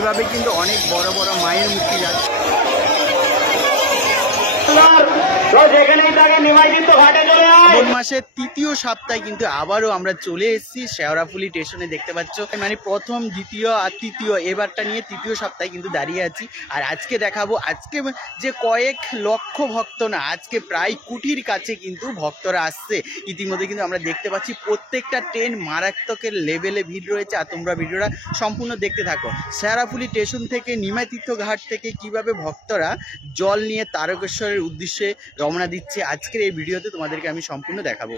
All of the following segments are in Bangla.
এইভাবে কিন্তু অনেক বড় বড় মায়ের মূর্তি যাচ্ছে। শ্রাবণ মাসের তৃতীয় সপ্তাহে কিন্তু আবারও আমরা চলে এসেছি শেওড়াফুলি স্টেশনে। দেখতে পাচ্ছ মানে প্রথম দ্বিতীয় আর তৃতীয় এবারটা নিয়ে তৃতীয় সপ্তাহে কিন্তু দাঁড়িয়ে আছি। আর আজকে দেখাবো আজকে যে কয়েক লক্ষ ভক্ত না, আজকে প্রায় কোটির কাছে কিন্তু ভক্তরা আসছে। ইতিমধ্যে কিন্তু আমরা দেখতে পাচ্ছি প্রত্যেকটা ট্রেন মারাত্মকের লেভেলে ভিড় রয়েছে। আর তোমরা ভিডিওটা সম্পূর্ণ দেখতে থাকো। শেওড়াফুলি স্টেশন থেকে নিমাই তীর্থ ঘাট থেকে কিভাবে ভক্তরা জল নিয়ে তারকেশ্বরের উদ্দেশ্যে রওনা দিচ্ছে আজকের এই ভিডিওতে তোমাদেরকে আমি সম্পূর্ণ দেখাবো।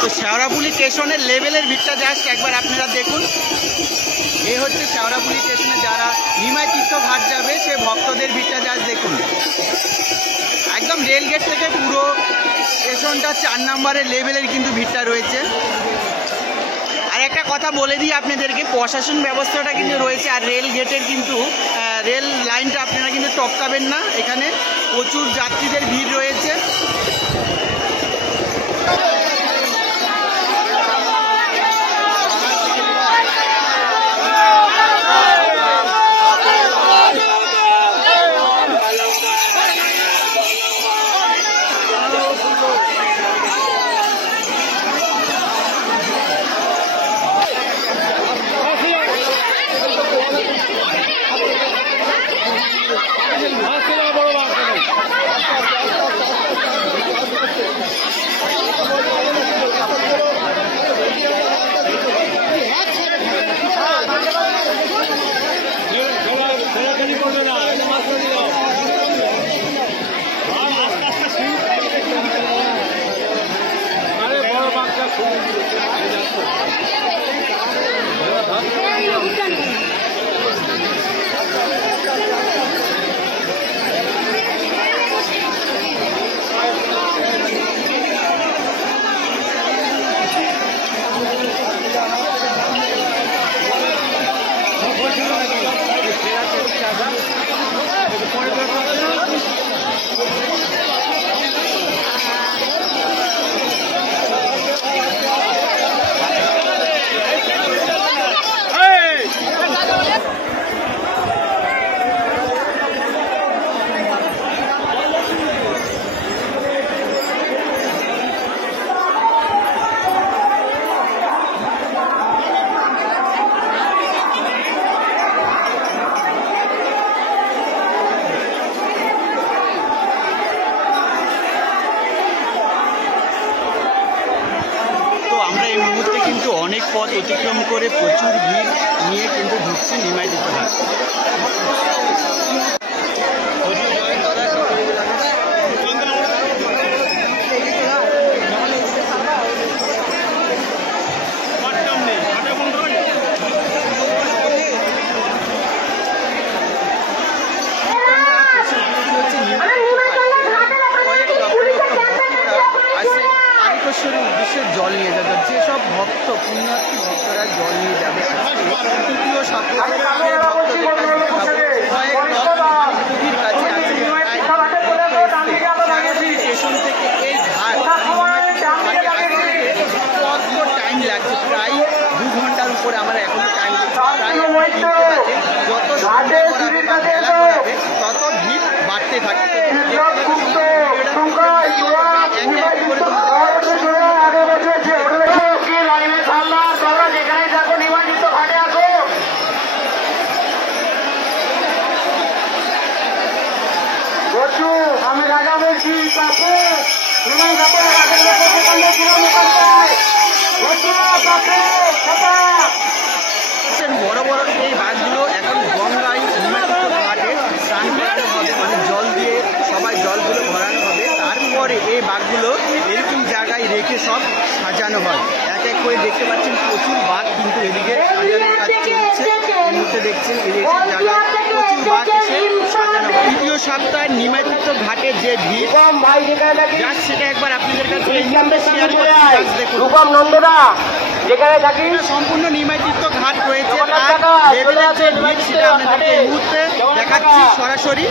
তো শেওড়াফুলি স্টেশনের লেভেলের ভিড়টা জাস্ট একবার আপনারা দেখুন। এ হচ্ছে শেওড়াফুলি স্টেশনে যারা নিমাই তীর্থ ঘাট যাবে সে ভক্তদের ভিড়টা জাস্ট দেখুন। একদম রেলগেট থেকে পুরো স্টেশনটা 4 নম্বরের লেভেলের কিন্তু ভিড়টা রয়েছে। আর একটা কথা বলে দিই আপনাদেরকে, প্রশাসন ব্যবস্থাটা কিন্তু রয়েছে। আর রেল গেটের কিন্তু রেল লাইনটা আপনারা কিন্তু টপকাবেন না, এখানে প্রচুর যাত্রীদের ভিড় রয়েছে। অনেক পথ অতিক্রম করে প্রচুর ভিড় নিয়ে কিন্তু ঢুকছে নিমাই তীর্থ ঘাট। উদ্দেশ্যে জল নিয়ে যাবে, যেসব ভক্ত পুণ্যার্থী ভক্তরা জল নিয়ে যাবে তৃতীয় সপ্তাহে স্টেশন থেকে এই ঘাট টাইম লাগছে, প্রায় 2 ঘন্টার উপরে আমার এখনো টাইম লাগছে। যত তত ভিড় বাড়তে থাকে। আমি রাজা বলছি বড় বড় এই বাসগুলো এখন গঙ্গায় ঘাটে স্নান করানো হবে, মানে জল দিয়ে সবাই জলগুলো ভরানো হবে। তারপরে এই বাঘগুলো এরকম জায়গায় রেখে সব সাজানো হয়। এক এক করে দেখতে পাচ্ছেন প্রচুর বাঘ কিন্তু এদিকে সাজানোর কাজ চলছে। এই মুহূর্তে দেখছেন এরকম জায়গায় প্রচুর বাঘ এসে সাজানো হয়। তৃতীয় সপ্তাহে নিমাই তীর্থ ঘাটের যে ভিড় সেটা একবার আপনাদের কাছে শেয়ার করতে দেখুন। যেখানে থাকি সম্পূর্ণ নিমাই তীর্থ ঘাট রয়েছে, তার লেভেলের যে ভিড় সেটা আপনাদেরকে এই মুহূর্তে দেখাচ্ছি সরাসরি।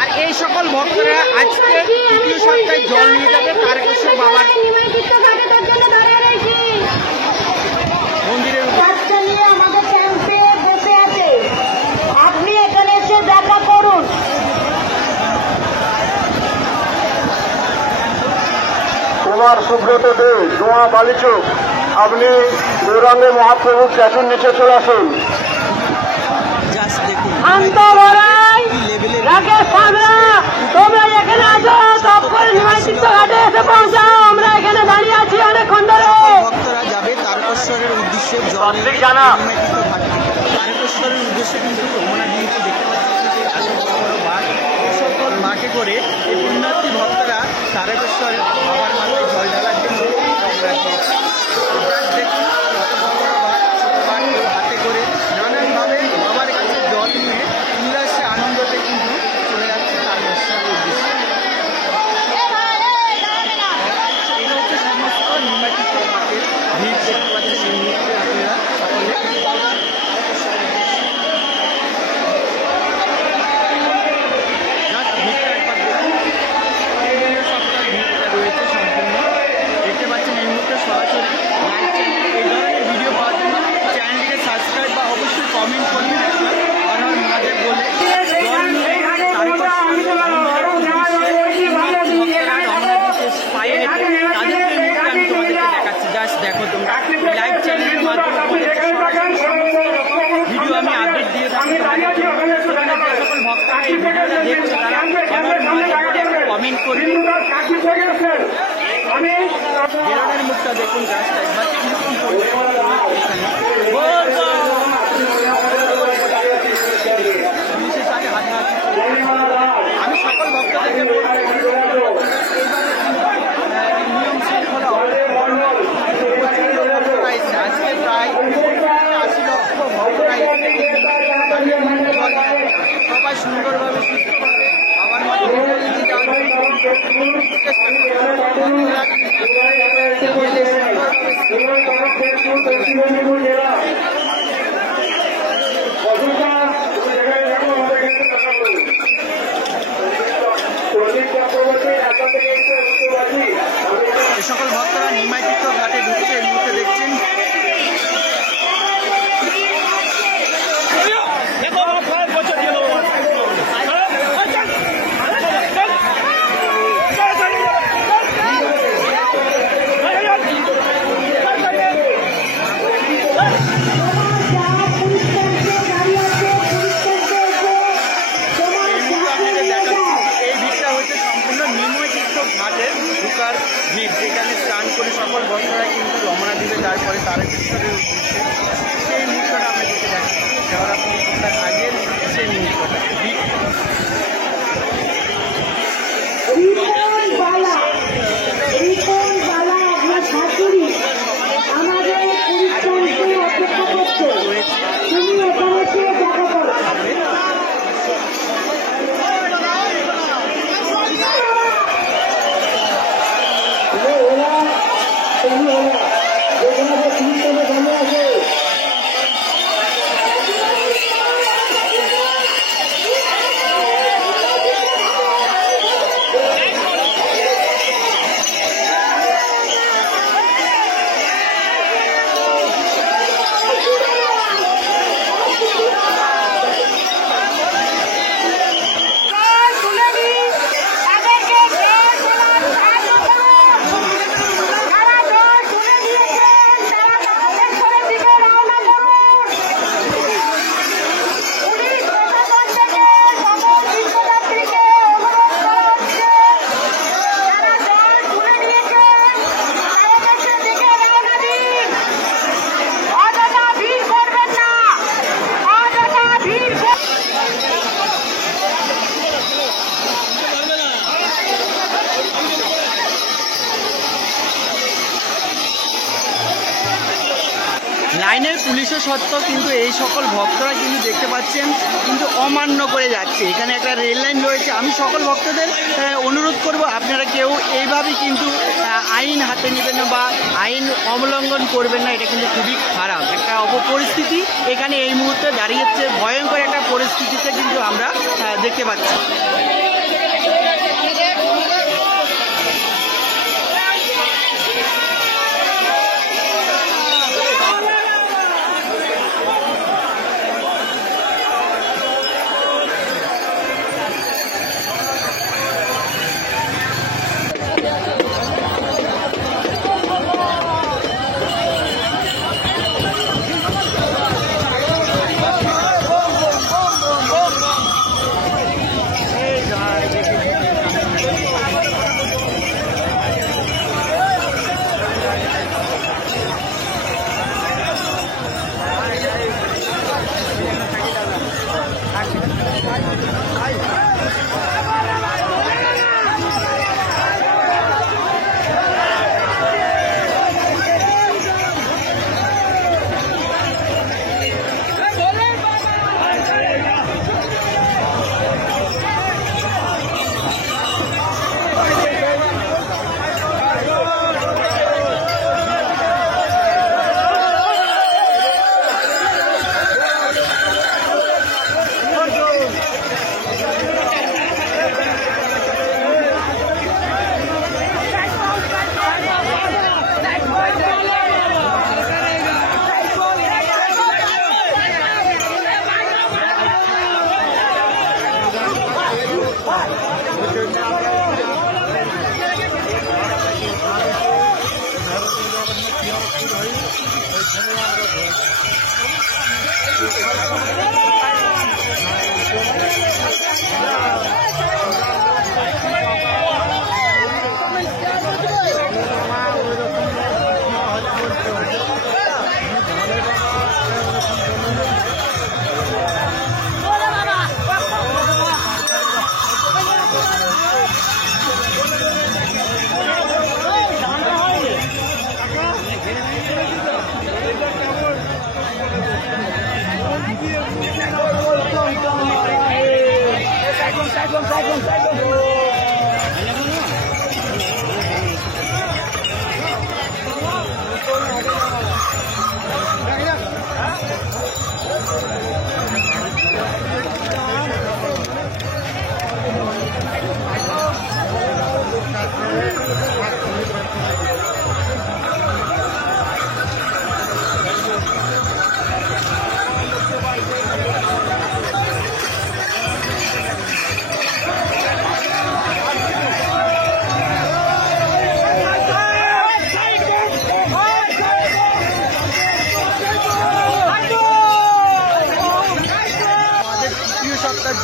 আর এই সকল ভক্তরা আজকে তৃতীয় সপ্তাহে জল নিয়ে যাবে তারকেশ্বর বাবার মন্দিরের বাচ্চা নিয়ে আমাদের ক্যাম্পে বসে আছে, আপনি এখানে এসে দেখা করুন। কুমার সুব্রত দে, ধোঁয়া বালিচুক, আপনি গৌরাঙ্গে মহাপ্রভুর স্ট্যাচুর নিচে চলে আসুন। জাস্ট দেখুন শান্ত বড়াই, রাকেশ সামরা, তোমরা এখানে আসো, তপ করে নিমাইচিত্ত ঘাটে এসে পৌঁছাও। আমরা এখানে দাঁড়িয়ে আছি অনেকক্ষণ ধরে। ভক্তরা যাবে তারকেশ্বরের উদ্দেশ্যে জল নিয়ে নিমাইচিত্ত ঘাট থেকে। তারকেশ্বরের উদ্দেশ্যে কিন্তু রমনা দিয়েছি দেখতে পাচ্ছি এত বড় বড় বাঘ। এই সকল বাঘে করে এই পুণ্যার্থী ভক্তরা তারকেশ্বরের বাবার মাথায় জল ঢালার জন্য রওনা দিয়েছে। জাস্ট দেখুন কত বড় বড় বাঘ, ছোট বাঘ হাতে করে নানানভাবে বাবার কাছে জল নিয়ে উল্লাসে আনন্দতে কিন্তু চলে যাচ্ছে তারকেশ্বরের উদ্দেশ্যে। এটা হচ্ছে সমস্ত নিমাইচিত্ত ঘাটের ভিড় দেখতে পাচ্ছেন এই মুহূর্তে আপনারা সকলে। জাস্ট ভিড়টা একবার দেখুন, এই সপ্তাহের ভিড়টা রয়েছে সম্পূর্ণ দেখতে পাচ্ছেন এই মুহূর্তে সরাসরি লাইভ চ্যানেল। এই ধরনের ভিডিও পাওয়ার জন্য চ্যানেলটিকে সাবস্ক্রাইব বা অবশ্যই কমেন্ট করবেন একবার আর মহাদেব বলে জল নিয়ে পায়ে হেঁটে তাদেরকে এই মুহূর্তে আমি তোমাদেরকে দেখাচ্ছি। জাস্ট দেখো তোমরা লাইভ চ্যানেলের মাধ্যমে ভিডিও আমি আপডেট দিয়ে থাকি তোমাদের জন্য। সেখানে যে সকল ভক্তরা এই ভিডিওটা দেখছো তারা আমার মহাদেব কমেন্ট করবে। বেরোনের মুখটা দেখুন জাস্ট একবার কি করবে এখানে। পুলিশের সাথে হাতাহাতি আমি সকল ভক্তদেরকে বলবো এইভাবে নিয়ম শৃঙ্খলা আজকে প্রায় 80 লক্ষ ভক্তরা সবাই সুন্দরভাবে সুস্থভাবে আমার মাঝে এই সকল ভক্তরা নিমাইচিত্ত ঘাটে ঢুকছে এই মুহূর্তে দেখছেন। এই ভিড়টা হচ্ছে সম্পূর্ণ নিমাইচিত্ত ঘাটের ঢুকার ভিড়, যেখানে স্নান করে সকল ভক্তরা কিন্তু রমনা দিবে তারপরে তারকেশ্বরের উদ্দেশ্যে। সেই মুহূর্তটা আপনাদেরকে দেখাচ্ছি শেওড়াফুলি ঘাটার আগের সেই মুহূর্তটা ভিড়। লাইনের পুলিশের সত্ত্বেও কিন্তু এই সকল ভক্তরা কিন্তু দেখতে পাচ্ছেন কিন্তু অমান্য করে যাচ্ছে। এখানে একটা রেল লাইন রয়েছে। আমি সকল ভক্তদের অনুরোধ করব আপনারা কেউ এইভাবেই কিন্তু আইন হাতে নেবেন না বা আইন অবলম্বন করবেন না। এটা কিন্তু খুবই খারাপ একটা অপপরিস্থিতি এখানে এই মুহূর্তে মুহূর্তে দাঁড়িয়েছে ভয়ঙ্কর একটা পরিস্থিতিতে কিন্তু আমরা দেখতে পাচ্ছি।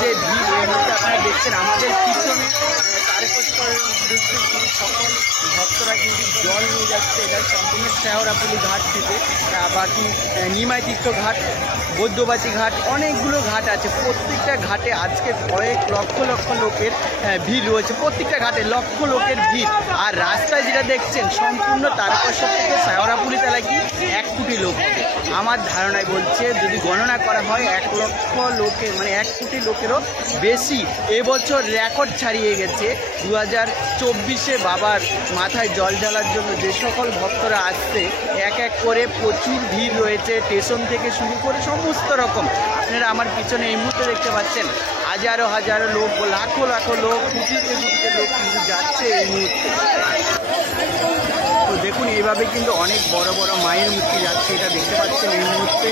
যে ভিড় এই মুহূর্তে আপনারা দেখছেন আমাদের পিছনে তারকেশ্বর উদ্দেশ্যে সকল ভক্তরা কিন্তু জল নিয়ে যাচ্ছে। এটা সম্পূর্ণ শেওড়াফুলি ঘাট থেকে বাকি নিমাই তীর্থ ঘাট, বৈদ্যবাচী ঘাট, অনেকগুলো ঘাট আছে। প্রত্যেকটা ঘাটে আজকে কয়েক লক্ষ লক্ষ লোকের ভিড় রয়েছে, প্রত্যেকটা ঘাটে লক্ষ লোকের ভিড়। আর রাস্তায় যেটা দেখছেন সম্পূর্ণ তারকেশ্বর থেকে শেওড়াফুলি তালা কি 1 কোটি লোক হবে। আমার ধারণায় বলছে যদি গণনা করা হয় 1 লক্ষ লোকের মানে 1 কোটি লোকেরও বেশি এবছর রেকর্ড ছাড়িয়ে গেছে। 2024-এ বাবার মাথায় জল ঢালার জন্য যে সকল ভক্তরা আসছে এক এক করে প্রচুর ভিড় রয়েছে, স্টেশন থেকে শুরু করে সমস্ত রকম। আপনারা আমার পিছনে এই মুহূর্তে দেখতে পাচ্ছেন হাজারো হাজারো লোক, লাখো লাখো লোক, কোটিতে কোটিতে লোক কিন্তু যাচ্ছে এই মুহূর্তে। তো দেখুন এইভাবে কিন্তু অনেক বড় বড় মায়ের মূর্তি যাচ্ছে, এটা দেখতে পাচ্ছেন এই মুহূর্তে।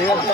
ঠিক আছে।